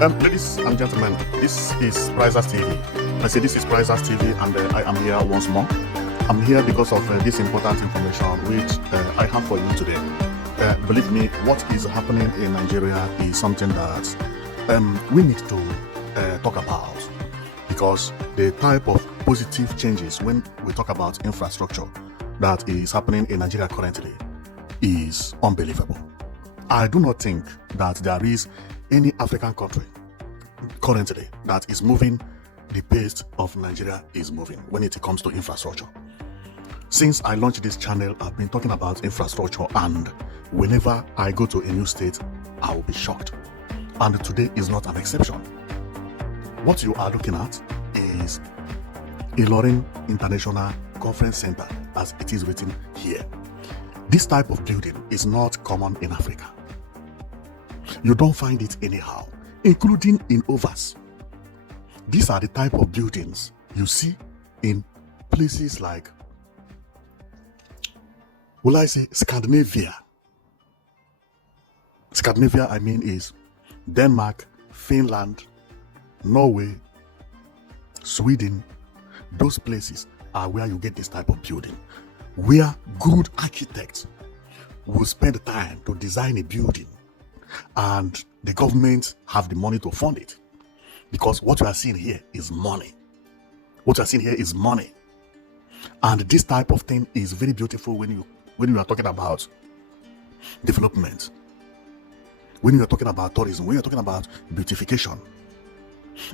Ladies and gentlemen, this is Prizers TV. I say this is Prizers TV, and I am here once more. I'm here because of this important information which I have for you today. Believe me, what is happening in Nigeria is something that we need to talk about, because the type of positive changes when we talk about infrastructure that is happening in Nigeria currently is unbelievable. I do not think that there is any African country currently that is moving the pace of Nigeria is moving when it comes to infrastructure. Since I launched this channel, I've been talking about infrastructure, and whenever I go to a new state, I will be shocked. And today is not an exception. What you are looking at is Ilorin International Conference Centre, as it is written here. This type of building is not common in Africa. You don't find it anyhow, including in overs. These are the type of buildings you see in places like, will I say, Scandinavia. Scandinavia, I mean, is Denmark, Finland, Norway, Sweden. Those places are where you get this type of building, where good architects will spend time to design a building, and the government have the money to fund it. Because what you are seeing here is money. What you are seeing here is money. And this type of thing is very beautiful when you are talking about development, when you are talking about tourism, when you are talking about beautification.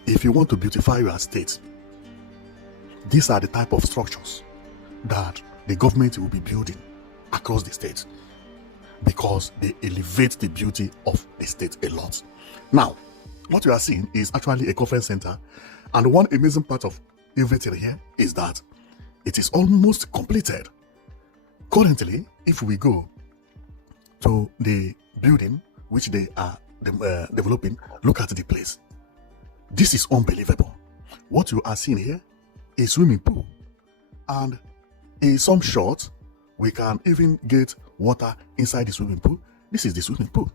If you want to beautify your state, these are the type of structures that the government will be building across the state, because they elevate the beauty of the state a lot. Now, what you are seeing is actually a conference center, and one amazing part of everything here is that it is almost completed. Currently, if we go to the building which they are developing, look at the place. This is unbelievable. What you are seeing here is a swimming pool, and in some shots, we can even get water inside the swimming pool. This is the swimming pool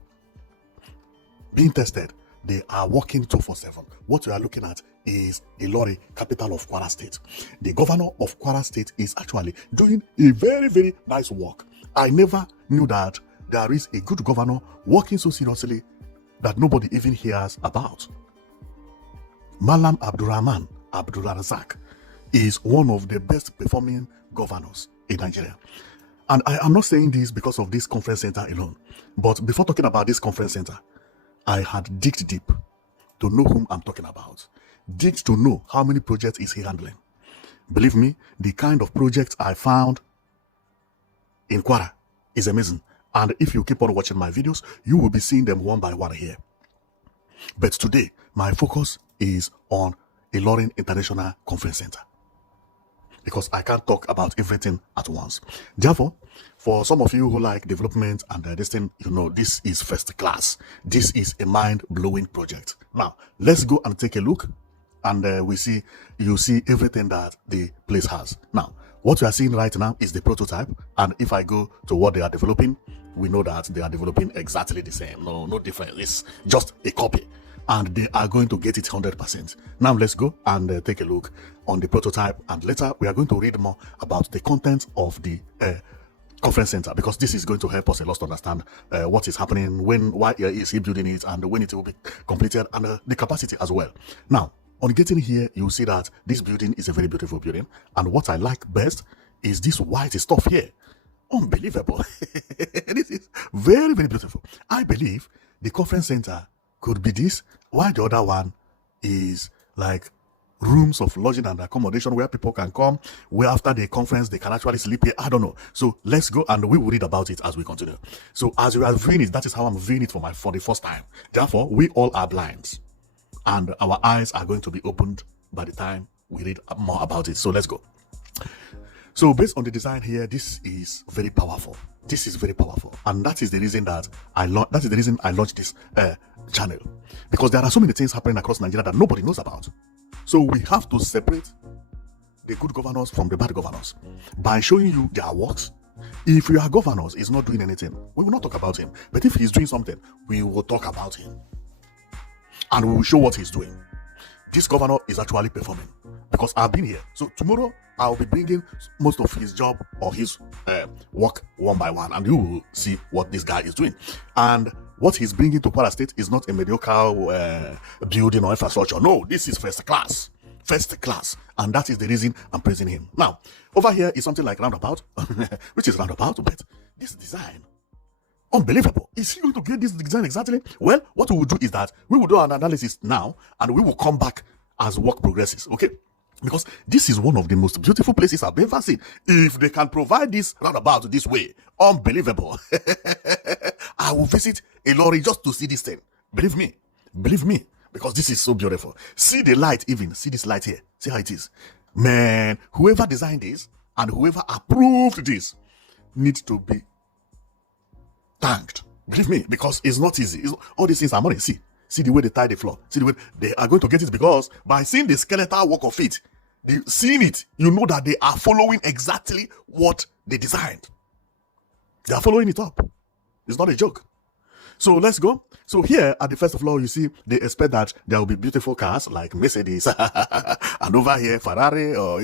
being tested. They are working 24/7. What you are looking at is Ilorin, capital of Kwara State. The governor of Kwara State is actually doing a very, very nice work. I never knew that there is a good governor working so seriously that nobody even hears about. Malam Abdurrahman Abdulrazak is one of the best performing governors in Nigeria. And I am not saying this because of this conference center alone. But before talking about this conference center, I had digged deep to know whom I'm talking about. Digged to know how many projects is he handling. Believe me, the kind of projects I found in Kwara is amazing. And if you keep on watching my videos, you will be seeing them one by one here. But today, my focus is on Ilorin International Conference Centre, because I can't talk about everything at once. Therefore, for some of you who like development and this thing, you know, this is first class. This is a mind-blowing project. Now, let's go and take a look, and you see everything that the place has. Now, what we are seeing right now is the prototype, and if I go to what they are developing, we know that they are developing exactly the same. No difference. It's just a copy, and they are going to get it 100%. Now let's go and take a look on the prototype, and later we are going to read more about the content of the conference center, because this is going to help us a lot to understand what is happening, why is he building it, and when it will be completed, and the capacity as well. Now, on getting here, you'll see that this building is a very beautiful building, and what I like best is this white stuff here. Unbelievable. This is very, very beautiful. I believe the conference center could be this, while the other one is like rooms of lodging and accommodation where people can come, where after the conference they can actually sleep here. I don't know. So let's go and we will read about it as we continue. So as we are viewing it, that is how I'm viewing it for the first time. Therefore, we all are blind, and our eyes are going to be opened by the time we read more about it. So let's go. So based on the design here, this is very powerful. This is very powerful, and that is the reason that I launched this channel, because there are so many things happening across Nigeria that nobody knows about. So we have to separate the good governors from the bad governors by showing you their works. If your governor is not doing anything, we will not talk about him. But if he's doing something, we will talk about him. and we will show what he's doing. This governor is actually performing because I've been here. So tomorrow I'll be bringing most of his job or his work one by one, and you will see what this guy is doing. And what he's bringing to Kwara State is not a mediocre building or infrastructure. No, this is first class. First class. And that is the reason I'm praising him. Now, over here is something like roundabout, which is roundabout, but this design, unbelievable. Is he going to get this design exactly? Well, what we will do is that we will do an analysis now, and we will come back as work progresses, okay? Because this is one of the most beautiful places I've ever seen. If they can provide this roundabout this way, unbelievable. I will visit Ilorin just to see this thing. Believe me, because this is so beautiful. See the light even, see this light here. See how it is. Man, whoever designed this and whoever approved this needs to be thanked. Believe me, because it's not easy. All these things are money. See the way they tie the floor. See the way they are going to get it, because by seeing the skeletal work of it, seeing it, you know that they are following exactly what they designed. They are following it up. It's not a joke. So let's go. So here at the first floor, you see, they expect that there will be beautiful cars like Mercedes and over here, Ferrari, or,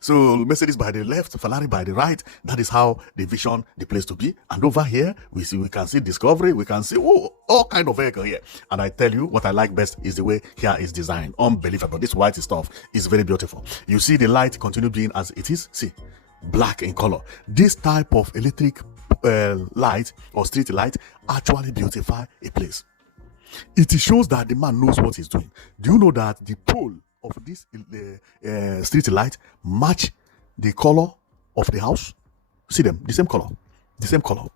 so Mercedes by the left, Ferrari by the right. That is how they vision the place to be. And over here, we can see Discovery. We can see, all kind of vehicle here. And I tell you, what I like best is the way here is designed. Unbelievable. This white stuff is very beautiful. You see the light continue being as it is. See, black in color. This type of electric light or street light actually beautify a place. It shows that the man knows what he's doing. Do you know that the pole of this street light match the color of the house? See them, the same color.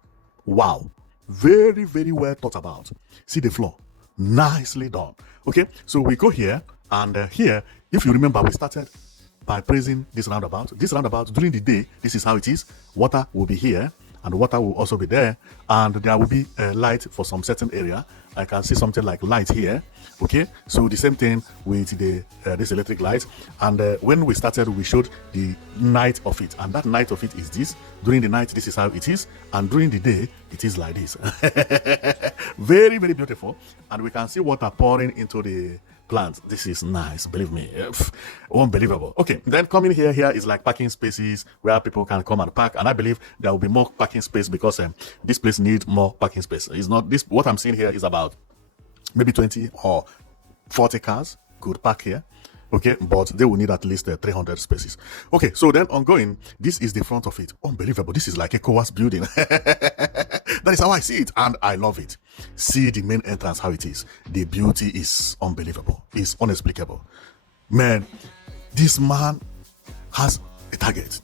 Wow, very, very well thought about. See the floor, nicely done. Okay, so we go here, and here, if you remember, we started by praising this roundabout. This roundabout, during the day, this is how it is. Water will be here, and water will also be there, and there will be a light for some certain area. I can see something like light here. Okay, so the same thing with the this electric light. And when we started, we showed the night of it, and that night of it is this. During the night, this is how it is, and during the day, it is like this. Very, very beautiful. And we can see water pouring into the plants. This is nice, believe me. Unbelievable. Okay, then coming here is like parking spaces where people can come and park, and I believe there will be more parking space because this place needs more parking space. It's not this, what I'm seeing here is about maybe 20 or 40 cars could park here. Okay, but they will need at least 300 spaces. Okay, so then ongoing, this is the front of it. Unbelievable. This is like a ECOWAS building. That is how I see it, and I love it. See the main entrance, how it is. The beauty is unbelievable. It's inexplicable. Man, this man has a target,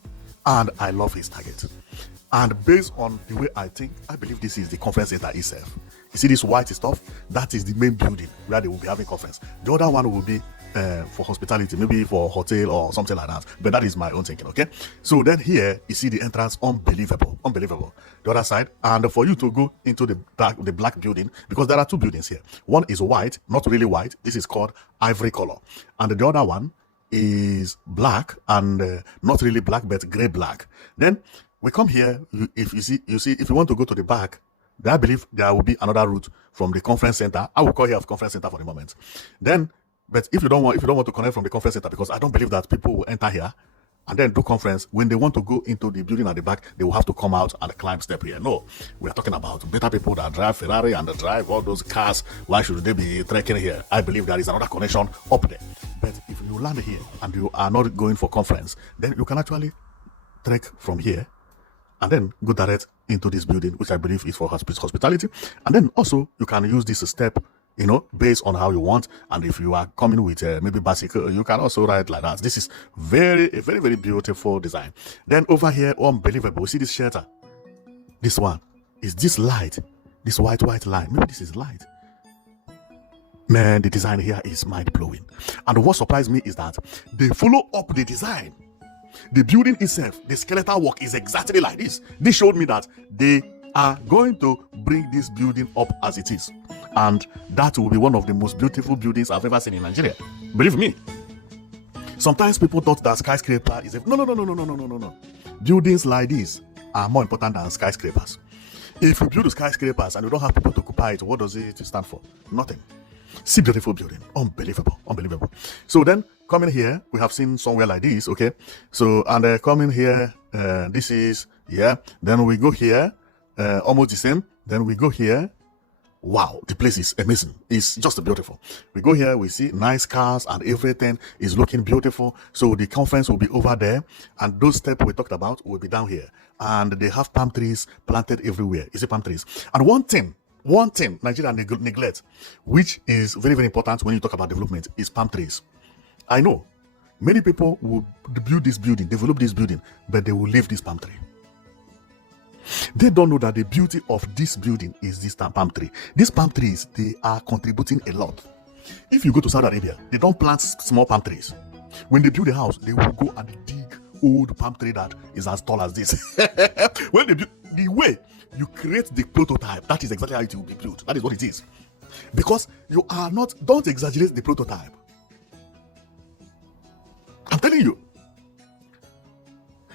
and I love his target. And based on the way I think, I believe this is the conference center itself. You see this white stuff? That is the main building where they will be having conference. The other one will be for hospitality, maybe for hotel or something like that. But that is my own thinking, okay? So then here, you see the entrance, unbelievable. The other side, and for you to go into the black building, because there are two buildings here. One is white, not really white. This is called ivory color. And the other one is black, and not really black, but gray black. Then we come here, if you want to go to the back, I believe there will be another route from the conference center. I will call here conference center for the moment. Then, but if you don't want to connect from the conference center, because I don't believe that people will enter here and then do conference. When they want to go into the building at the back, they will have to come out and climb step here. No, we are talking about better people that drive Ferrari and that drive all those cars. Why should they be trekking here? I believe there is another connection up there. But if you land here and you are not going for conference, then you can actually trek from here and then go direct into this building, which I believe is for hospitality. And then also you can use this step, based on how you want. And if you are coming with maybe bicycle, you can also ride like that. This is a very, very beautiful design. Then over here, unbelievable. See this shelter? This one is this light, this white line. Maybe this is light. Man, the design here is mind-blowing. And what surprised me is that they follow up the design. The building itself, the skeletal work is exactly like this. This showed me that they are going to bring this building up as it is. And that will be one of the most beautiful buildings I've ever seen in Nigeria. Believe me. Sometimes people thought that skyscraper is no. Buildings like this are more important than skyscrapers. If you build skyscrapers and you don't have people to occupy it, what does it stand for? Nothing. See beautiful building. Unbelievable. Unbelievable. So then coming here, we have seen somewhere like this. Okay. So, and coming here, this is, yeah. Then we go here, almost the same. Then we go here. Wow, the place is amazing. It's just beautiful. We go here, we see nice cars and everything is looking beautiful. So the conference will be over there, and those steps we talked about will be down here. And they have palm trees planted everywhere. You see palm trees. And one thing Nigeria neglect, which is very, very important when you talk about development, is palm trees. I know many people will build this building, develop this building, but they will leave this palm tree. They don't know that the beauty of this building is this palm tree. These palm trees, they are contributing a lot. If you go to Saudi Arabia, they don't plant small palm trees. When they build a house, they will go and dig old palm tree that is as tall as this. When they build, the way you create the prototype, that is exactly how it will be built. That is what it is. Because you are not, don't exaggerate the prototype. I'm telling you.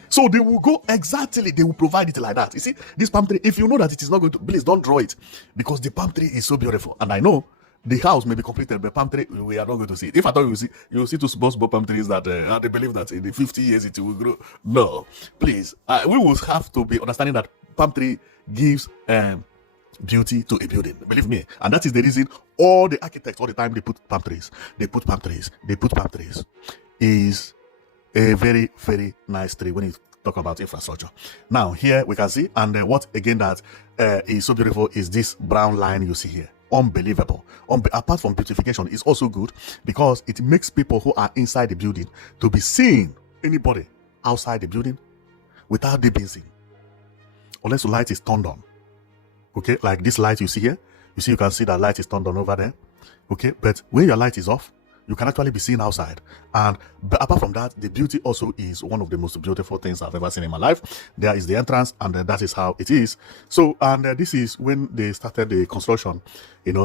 So they will go exactly, they will provide it like that. You see, this palm tree, if you know that it is not going to, please don't draw it, because the palm tree is so beautiful. And I know the house may be completed, but palm tree, we are not going to see it. If I thought you will see two small palm trees that they believe that in the 50 years it will grow. No, please, we will have to be understanding that palm tree gives beauty to a building. Believe me. And that is the reason all the architects, all the time, they put palm trees. They put palm trees. They put palm trees. Is a very, very nice tree when you talk about infrastructure. Now here we can see, and what again that is so beautiful is this brown line you see here. Unbelievable. Apart from beautification, it's also good because it makes people who are inside the building to be seeing anybody outside the building without they being seen, unless the light is turned on. Okay, like this light you see here, you can see that light is turned on over there. Okay, but when your light is off, you can actually be seen outside. And but apart from that, the beauty also is one of the most beautiful things I've ever seen in my life. There is the entrance, and that is how it is. So, and this is when they started the construction,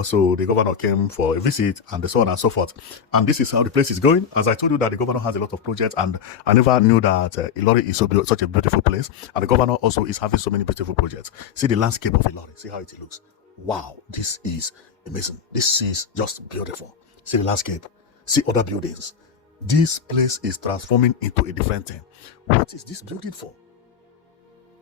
so the governor came for a visit and so on and so forth. And this is how the place is going. As I told you that the governor has a lot of projects, and I never knew that Ilorin is such a beautiful place. And the governor also is having so many beautiful projects. See the landscape of Ilorin. See how it looks. Wow, this is amazing. This is just beautiful. See the landscape. See other buildings. This place is transforming into a different thing. What is this building for?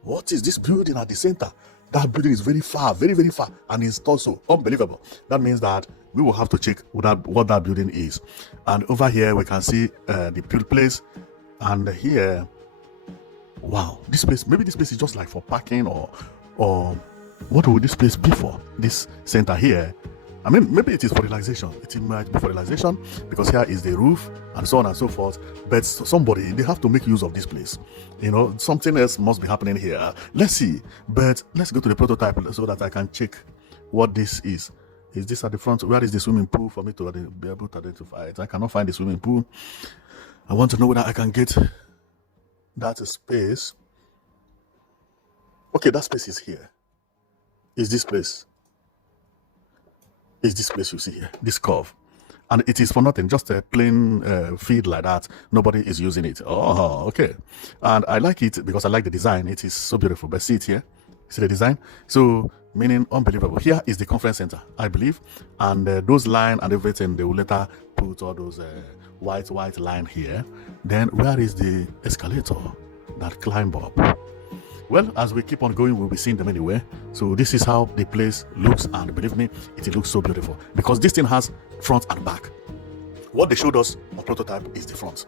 What is this building at the center? That building is very far, very, very far, and it's also unbelievable. That means that we will have to check what that building is. And over here we can see the build place, and here, wow, this place, maybe this place is just like for parking, or what would this place be for? This center here, I mean, maybe it is for relaxation. It might be for relaxation because here is the roof and so on and so forth. But somebody, they have to make use of this place. Something else must be happening here. Let's see. But let's go to the prototype so that I can check what this is. Is this at the front? Where is the swimming pool for me to be able to identify it? I cannot find the swimming pool. I want to know whether I can get that space. Okay, that space is here. Is this place? Is this place you see here, this curve, and it is for nothing, just a plain field like that. Nobody is using it. Oh, okay. And I like it because I like the design. It is so beautiful. But see it here, see the design. So meaning unbelievable. Here is the conference center, I believe, and those lines and everything, they will later put all those white line here. Then where is the escalator that climb up? Well, as we keep on going, we'll be seeing them anyway. So this is how the place looks, and believe me, it looks so beautiful because this thing has front and back. What they showed us on prototype is the front,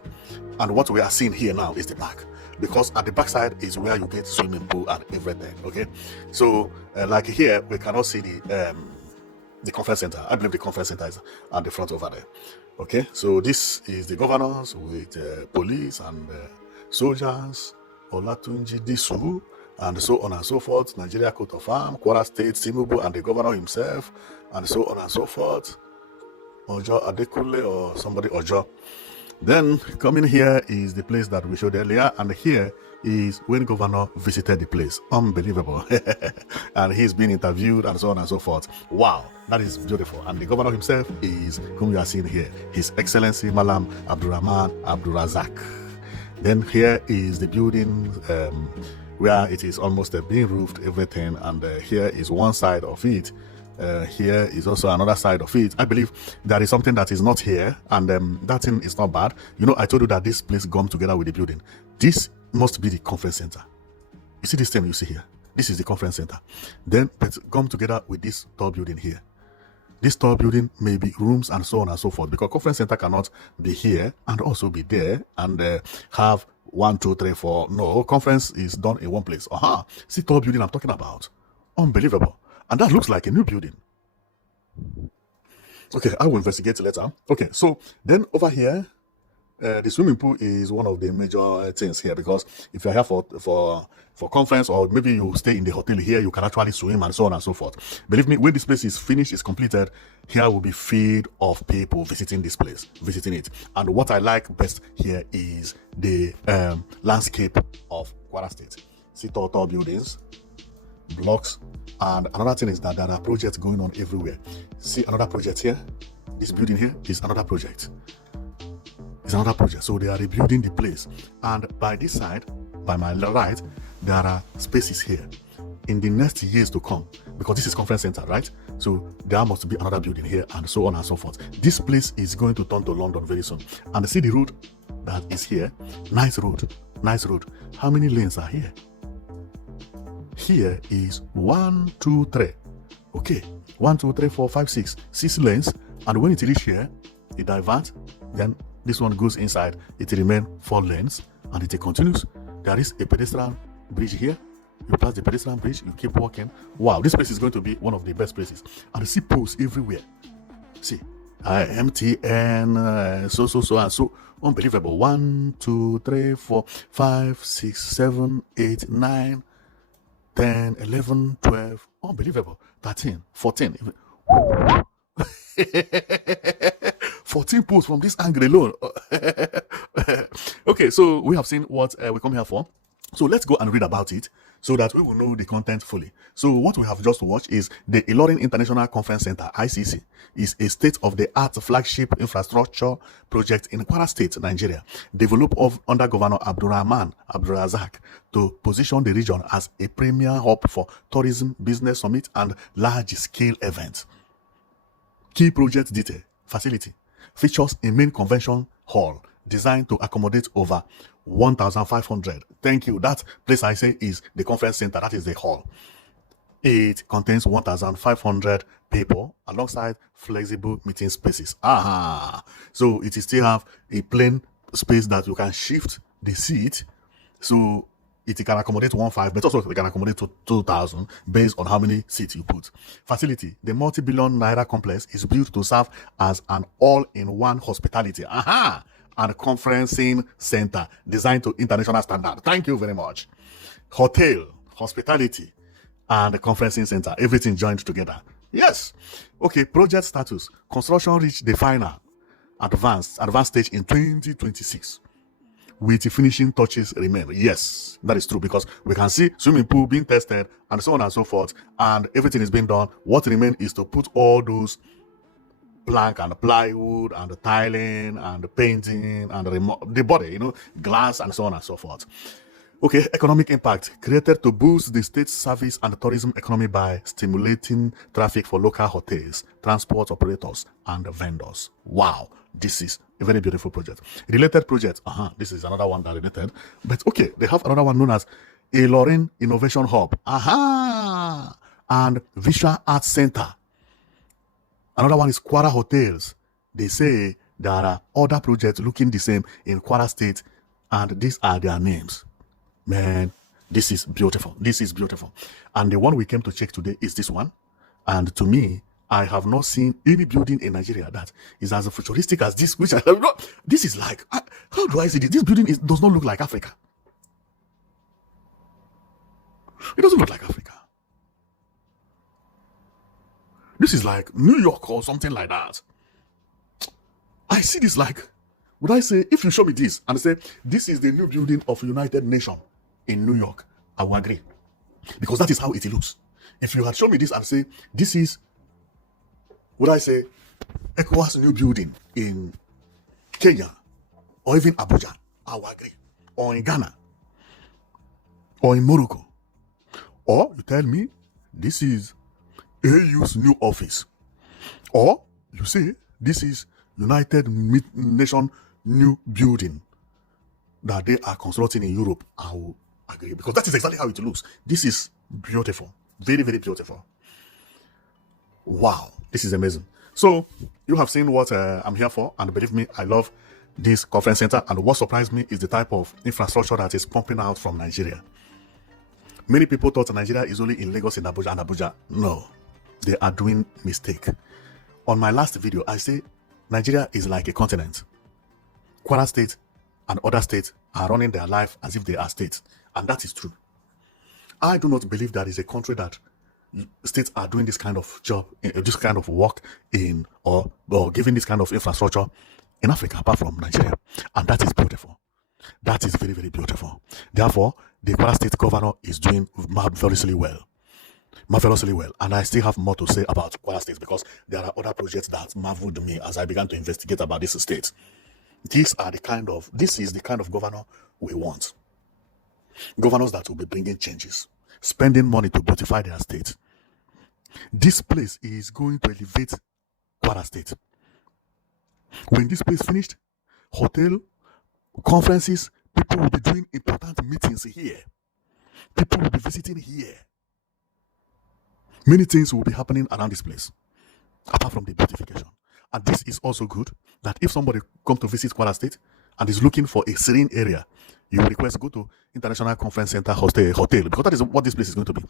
and what we are seeing here now is the back, because at the back side is where you get swimming pool and everything. Okay, so like here we cannot see the conference center. I believe the conference center is at the front over there. Okay, so this is the governors with police and soldiers, Olatunji Disu, and so on and so forth, Nigeria Coat of Arms, Kwara State, Tinubu, and the governor himself, and so on and so forth, Ojo Adekule or somebody Ojo. Then coming here is the place that we showed earlier, and here is when governor visited the place. Unbelievable. And he's been interviewed and so on and so forth. Wow, that is beautiful. And the governor himself is whom you are seeing here, His Excellency Malam Abdurrahman Abdurazak. Then here is the building where it is almost being roofed, everything, and here is one side of it Here is also another side of it. I believe there is something that is not here, and that thing is not bad. You know, I told you that this place gum together with the building. This must be the conference center. You see this thing you see here? This is the conference center. Then let's come together with this tall building here. This tall building may be rooms and so on and so forth, because conference center cannot be here and also be there and have 1, 2, 3, 4. No, conference is done in one place. See tall building I'm talking about. Unbelievable. And that looks like a new building. Okay, I will investigate later. Okay, so then over here, the swimming pool is one of the major things here, because if you're here for conference, or maybe you stay in the hotel here, you can actually swim and so on and so forth. Believe me, when this place is finished, is completed, here will be filled of people visiting this place, visiting it. And what I like best here is the landscape of Kwara State. See tall buildings, blocks, and another thing is that there are projects going on everywhere. See another project here. This building here is another project. It's another project. So they are rebuilding the place. And by this side, by my right, there are spaces here in the next years to come, because this is conference center, right? So there must be another building here and so on and so forth. This place is going to turn to London very soon. And see the road that is here. Nice road. Nice road. How many lanes are here? Here is 1, 2, 3. Okay. 1, 2, 3, 4, 5, 6. 6 lanes. And when it reaches here, it diverts. Then this one goes inside. It remains 4 lanes. And it continues. There is a pedestrian bridge here. You pass the pedestrian bridge, you keep walking. Wow, this place is going to be one of the best places. And you see posts everywhere. See, MTN, so and so. Unbelievable. 1, 2, 3, 4, 5, 6, 7, 8, 9, 10, 11, 12. Unbelievable. 13, 14. 14 posts from this angle alone. Okay, so we have seen what we come here for. So let's go and read about it so that we will know the content fully. So what we have just watched is the Ilorin International Conference Centre, ICC, is a state-of-the-art flagship infrastructure project in Kwara State, Nigeria, developed under Governor Abdulrahman Abdulrazak to position the region as a premier hub for tourism, business summit, and large-scale events. Key project detail: facility features a main convention hall designed to accommodate over 1,500. Thank you. That place I say is the conference center. That is the hall. It contains 1,500 people alongside flexible meeting spaces. So it still have a plain space that you can shift the seat. So it can accommodate 1,500, but also it can accommodate 2,000 based on how many seats you put. Facility: the multi-billion naira complex is built to serve as an all-in-one hospitality and conferencing center designed to international standard. Thank you very much. Hotel, hospitality, and the conferencing center, everything joined together. Yes. Okay, project status: construction reached the final advanced stage in 2026. With the finishing touches remain. Yes, that is true, because we can see swimming pool being tested and so on and so forth, and everything is being done. What remains is to put all those plank and the plywood and the tiling and the painting and the body, glass and so on and so forth. Okay, economic impact: created to boost the state's service and tourism economy by stimulating traffic for local hotels, transport operators, and vendors. Wow, this is a very beautiful project. Related project, this is another one that related. But okay, they have another one known as Ilorin Innovation Hub, and Visual Arts Center. Another one is Kwara Hotels. They say there are other projects looking the same in Kwara State, and these are their names. Man, this is beautiful. This is beautiful. And the one we came to check today is this one. And to me, I have not seen any building in Nigeria that is as futuristic as this, which I have not. This is like, how do I say this? This building does not look like Africa. It doesn't look like Africa. This is like New York or something like that. I see this like, would I say, if you show me this and say, this is the new building of United Nations in New York, I will agree. Because that is how it looks. If you had shown me this and say, this is, would I say, ECOWAS new building in Kenya or even Abuja, I will agree. Or in Ghana or in Morocco. Or you tell me, this is AU's new office. Or you say this is United Nation new building that they are constructing in Europe. I will agree, because that is exactly how it looks. This is beautiful. Very, very beautiful. Wow, this is amazing. So you have seen what I'm here for, and believe me, I love this conference center. And what surprised me is the type of infrastructure that is pumping out from Nigeria. Many people thought Nigeria is only in Lagos, in Abuja, and Abuja. No, they are doing mistake. On my last video, I say Nigeria is like a continent. Kwara State and other states are running their life as if they are states, and that is true. I do not believe there is a country that states are doing this kind of job, this kind of work in, or giving this kind of infrastructure in Africa, apart from Nigeria. And that is beautiful. That is very, very beautiful. Therefore, the Kwara State governor is doing marvelously well. Marvelously well. And I still have more to say about Kwara State, because there are other projects that marveled me as I began to investigate about this state. This is the kind of governor we want. Governors that will be bringing changes, spending money to beautify their state. This place is going to elevate Kwara State. When this place finished, hotel, conferences, people will be doing important meetings here. People will be visiting here. Many things will be happening around this place, apart from the beautification. And this is also good, that if somebody comes to visit Kwara State and is looking for a serene area, you will request go to International Conference Centre hotel, because that is what this place is going to be.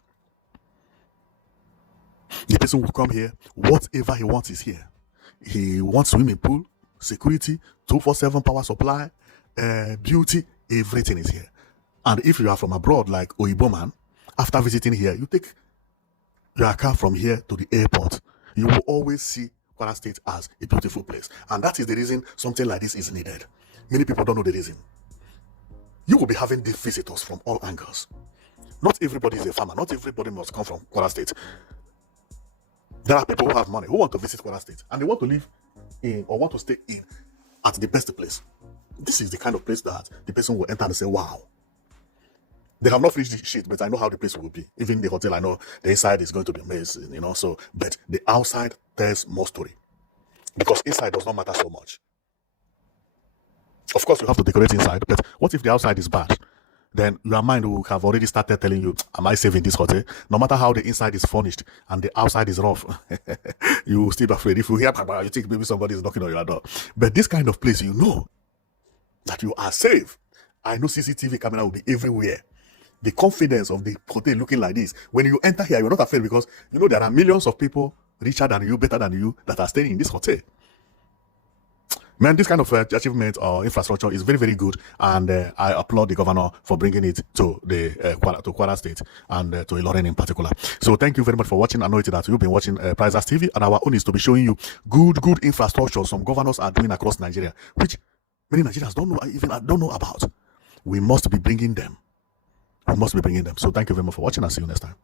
The person will come here, whatever he wants is here. He wants swimming pool, security, 24/7 power supply, beauty, everything is here. And if you are from abroad, like Oyibo man, after visiting here, you take your car from here to the airport. You will always see Kwara State as a beautiful place. And that is the reason something like this is needed. Many people don't know the reason. You will be having these visitors from all angles. Not everybody is a farmer. Not everybody must come from Kwara State. There are people who have money, who want to visit Kwara State, and they want to live in, or want to stay in, at the best place. This is the kind of place that the person will enter and say, wow. They have not finished the shit, but I know how the place will be. Even the hotel, I know the inside is going to be amazing, so, but the outside tells more story. Because inside does not matter so much. Of course, you have to decorate inside, but what if the outside is bad? Then your mind will have already started telling you, am I safe in this hotel? No matter how the inside is furnished and the outside is rough, you will still be afraid. If you hear, you think maybe somebody is knocking on your door. But this kind of place, you know that you are safe. I know CCTV camera will be everywhere. The confidence of the hotel looking like this, when you enter here, you're not afraid, because you know there are millions of people richer than you, better than you, that are staying in this hotel. Man, this kind of achievement or infrastructure is very, very good, and I applaud the governor for bringing it to the Kwara State and to Ilorin in particular. So thank you very much for watching. I know that you've been watching Prizers TV, and our own is to be showing you good infrastructure some governors are doing across Nigeria, which many Nigerians don't know about. We must be bringing them. We must be bringing them. So thank you very much for watching. I'll see you next time.